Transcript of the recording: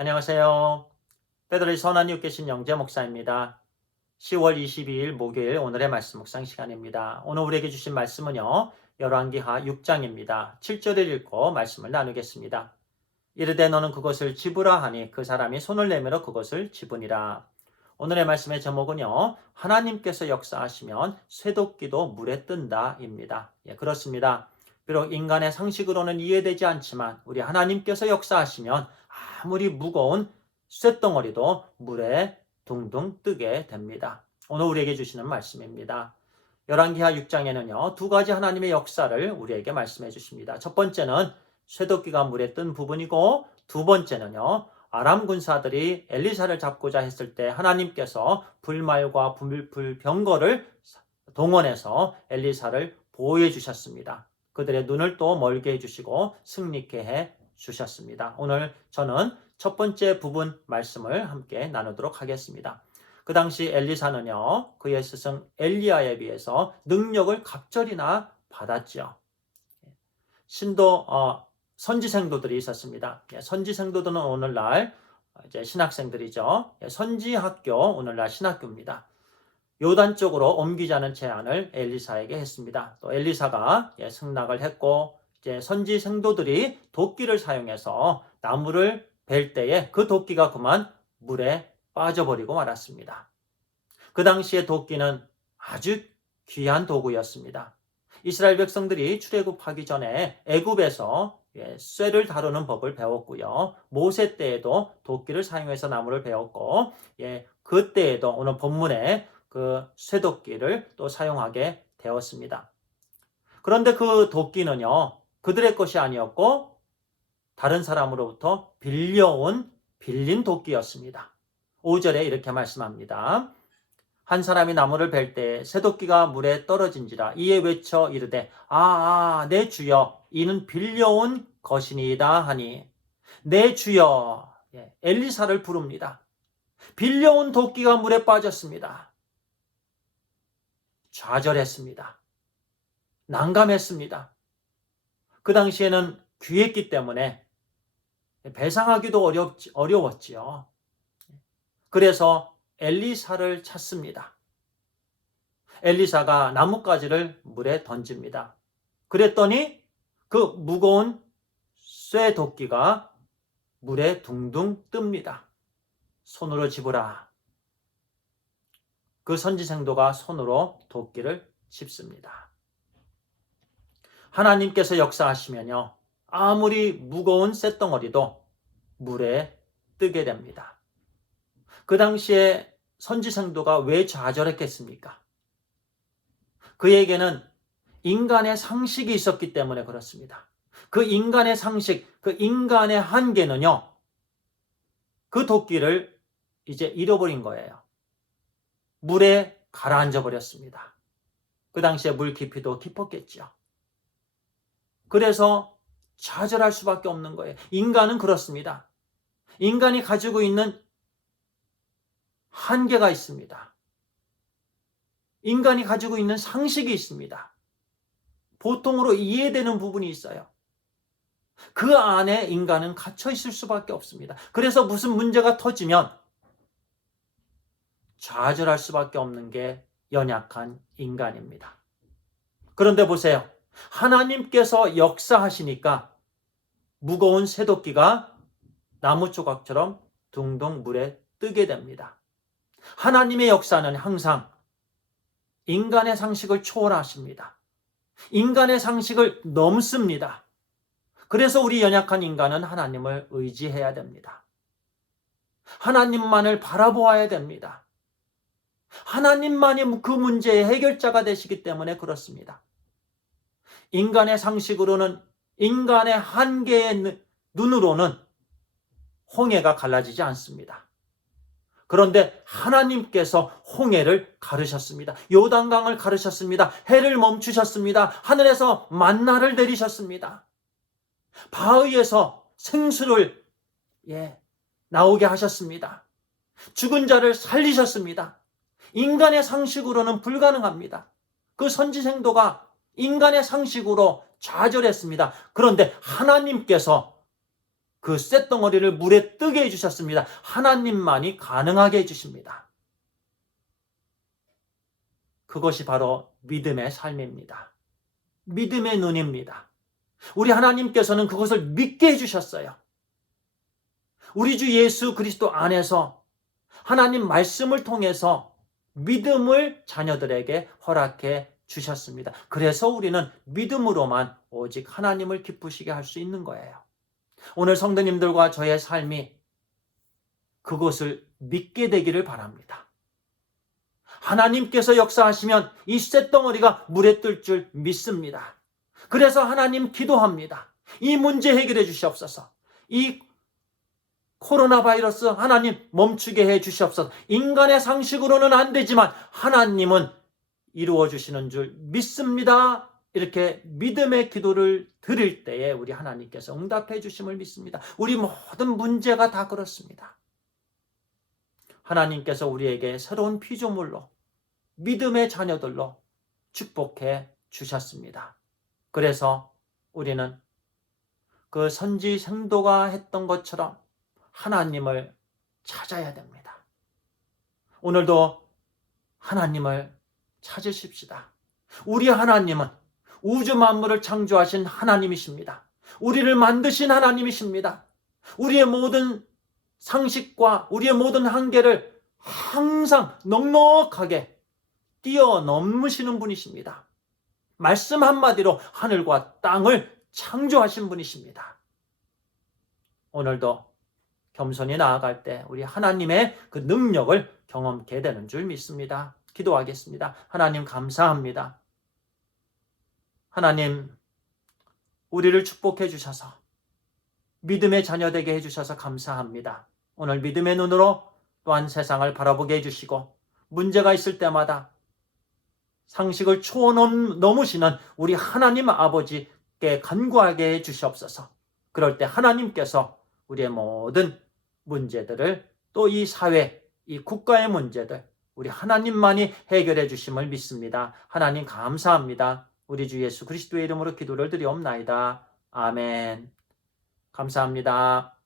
안녕하세요. 베드로의 선한 이웃 계신 영재 목사입니다. 10월 22일 목요일 오늘의 말씀 묵상 시간입니다. 오늘 우리에게 주신 말씀은요. 열왕기하 6장입니다. 7절을 읽고 말씀을 나누겠습니다. 이르되 너는 그것을 집으라 하니 그 사람이 손을 내밀어 그것을 집으니라. 오늘의 말씀의 제목은요. 하나님께서 역사하시면 쇠도끼도 물에 뜬다입니다. 그렇습니다. 비록 인간의 상식으로는 이해되지 않지만 우리 하나님께서 역사하시면 아무리 무거운 쇳덩어리도 물에 둥둥 뜨게 됩니다. 오늘 우리에게 주시는 말씀입니다. 열왕기하 6장에는요. 두 가지 하나님의 역사를 우리에게 말씀해 주십니다. 첫 번째는 쇠도끼가 물에 뜬 부분이고 두 번째는요. 아람 군사들이 엘리사를 잡고자 했을 때 하나님께서 불말과 불병거를 동원해서 엘리사를 보호해 주셨습니다. 그들의 눈을 또 멀게 해주시고 승리케 해 주셨습니다. 오늘 저는 첫 번째 부분 말씀을 함께 나누도록 하겠습니다. 그 당시 엘리사는요, 그의 스승 엘리야에 비해서 능력을 갑절이나 받았죠. 선지생도들이 있었습니다. 선지생도들은 오늘날 이제 신학생들이죠. 선지학교, 오늘날 신학교입니다. 요단 쪽으로 옮기자는 제안을 엘리사에게 했습니다. 또 엘리사가 승낙을 했고 이제 선지 생도들이 도끼를 사용해서 나무를 벨 때에 그 도끼가 그만 물에 빠져버리고 말았습니다. 그 당시에 도끼는 아주 귀한 도구였습니다. 이스라엘 백성들이 출애굽하기 전에 애굽에서 쇠를 다루는 법을 배웠고요. 모세 때에도 도끼를 사용해서 나무를 배웠고 그때에도 오늘 본문에 그 쇠도끼를 또 사용하게 되었습니다. 그런데 그 도끼는요, 그들의 것이 아니었고 다른 사람으로부터 빌린 도끼였습니다. 5절에 이렇게 말씀합니다. 한 사람이 나무를 벨 때 쇠도끼가 물에 떨어진지라 이에 외쳐 이르되 내 주여 이는 빌려온 것이니이다 하니 내 주여 엘리사를 부릅니다. 빌려온 도끼가 물에 빠졌습니다. 좌절했습니다. 난감했습니다. 그 당시에는 귀했기 때문에 배상하기도 어려웠지요. 그래서 엘리사를 찾습니다. 엘리사가 나뭇가지를 물에 던집니다. 그랬더니 그 무거운 쇠도끼가 물에 둥둥 뜹니다. 손으로 집으라. 그 선지생도가 손으로 도끼를 짚습니다. 하나님께서 역사하시면요. 아무리 무거운 쇳덩어리도 물에 뜨게 됩니다. 그 당시에 선지생도가 왜 좌절했겠습니까? 그에게는 인간의 상식이 있었기 때문에 그렇습니다. 그 인간의 상식, 그 인간의 한계는요. 그 도끼를 이제 잃어버린 거예요. 물에 가라앉아 버렸습니다. 그 당시에 물 깊이도 깊었겠죠. 그래서 좌절할 수밖에 없는 거예요. 인간은 그렇습니다. 인간이 가지고 있는 한계가 있습니다. 인간이 가지고 있는 상식이 있습니다. 보통으로 이해되는 부분이 있어요. 그 안에 인간은 갇혀 있을 수밖에 없습니다. 그래서 무슨 문제가 터지면 좌절할 수밖에 없는 게 연약한 인간입니다. 그런데 보세요. 하나님께서 역사하시니까 무거운 쇠도끼가 나무 조각처럼 둥둥 물에 뜨게 됩니다. 하나님의 역사는 항상 인간의 상식을 초월하십니다. 인간의 상식을 넘습니다. 그래서 우리 연약한 인간은 하나님을 의지해야 됩니다. 하나님만을 바라보아야 됩니다. 하나님만이 그 문제의 해결자가 되시기 때문에 그렇습니다. 인간의 상식으로는, 인간의 한계의 눈으로는 홍해가 갈라지지 않습니다. 그런데 하나님께서 홍해를 가르셨습니다. 요단강을 가르셨습니다. 해를 멈추셨습니다. 하늘에서 만나를 내리셨습니다. 바위에서 생수를 나오게 하셨습니다. 죽은 자를 살리셨습니다. 인간의 상식으로는 불가능합니다. 그 선지생도가 인간의 상식으로 좌절했습니다. 그런데 하나님께서 그 쇳덩어리를 물에 뜨게 해주셨습니다. 하나님만이 가능하게 해주십니다. 그것이 바로 믿음의 삶입니다. 믿음의 눈입니다. 우리 하나님께서는 그것을 믿게 해주셨어요. 우리 주 예수 그리스도 안에서 하나님 말씀을 통해서 믿음을 자녀들에게 허락해 주셨습니다. 그래서 우리는 믿음으로만 오직 하나님을 기쁘시게 할 수 있는 거예요. 오늘 성도님들과 저의 삶이 그것을 믿게 되기를 바랍니다. 하나님께서 역사하시면 이 쇳덩어리가 물에 뜰 줄 믿습니다. 그래서 하나님 기도합니다. 이 문제 해결해 주시옵소서. 이 코로나 바이러스 하나님 멈추게 해 주시옵소서. 인간의 상식으로는 안 되지만 하나님은 이루어 주시는 줄 믿습니다. 이렇게 믿음의 기도를 드릴 때에 우리 하나님께서 응답해 주심을 믿습니다. 우리 모든 문제가 다 그렇습니다. 하나님께서 우리에게 새로운 피조물로 믿음의 자녀들로 축복해 주셨습니다. 그래서 우리는 그 선지 생도가 했던 것처럼 하나님을 찾아야 됩니다. 오늘도 하나님을 찾으십시다. 우리 하나님은 우주 만물을 창조하신 하나님이십니다. 우리를 만드신 하나님이십니다. 우리의 모든 상식과 우리의 모든 한계를 항상 넉넉하게 뛰어넘으시는 분이십니다. 말씀 한마디로 하늘과 땅을 창조하신 분이십니다. 오늘도 겸손히 나아갈 때 우리 하나님의 그 능력을 경험케 되는 줄 믿습니다. 기도하겠습니다. 하나님 감사합니다. 하나님 우리를 축복해 주셔서 믿음의 자녀 되게 해주셔서 감사합니다. 오늘 믿음의 눈으로 또한 세상을 바라보게 해주시고 문제가 있을 때마다 상식을 초넘으시는 우리 하나님 아버지께 간구하게 해주시옵소서. 그럴 때 하나님께서 우리의 모든 문제들을 또 이 사회, 이 국가의 문제들 우리 하나님만이 해결해 주심을 믿습니다. 하나님 감사합니다. 우리 주 예수 그리스도의 이름으로 기도를 드리옵나이다. 아멘. 감사합니다.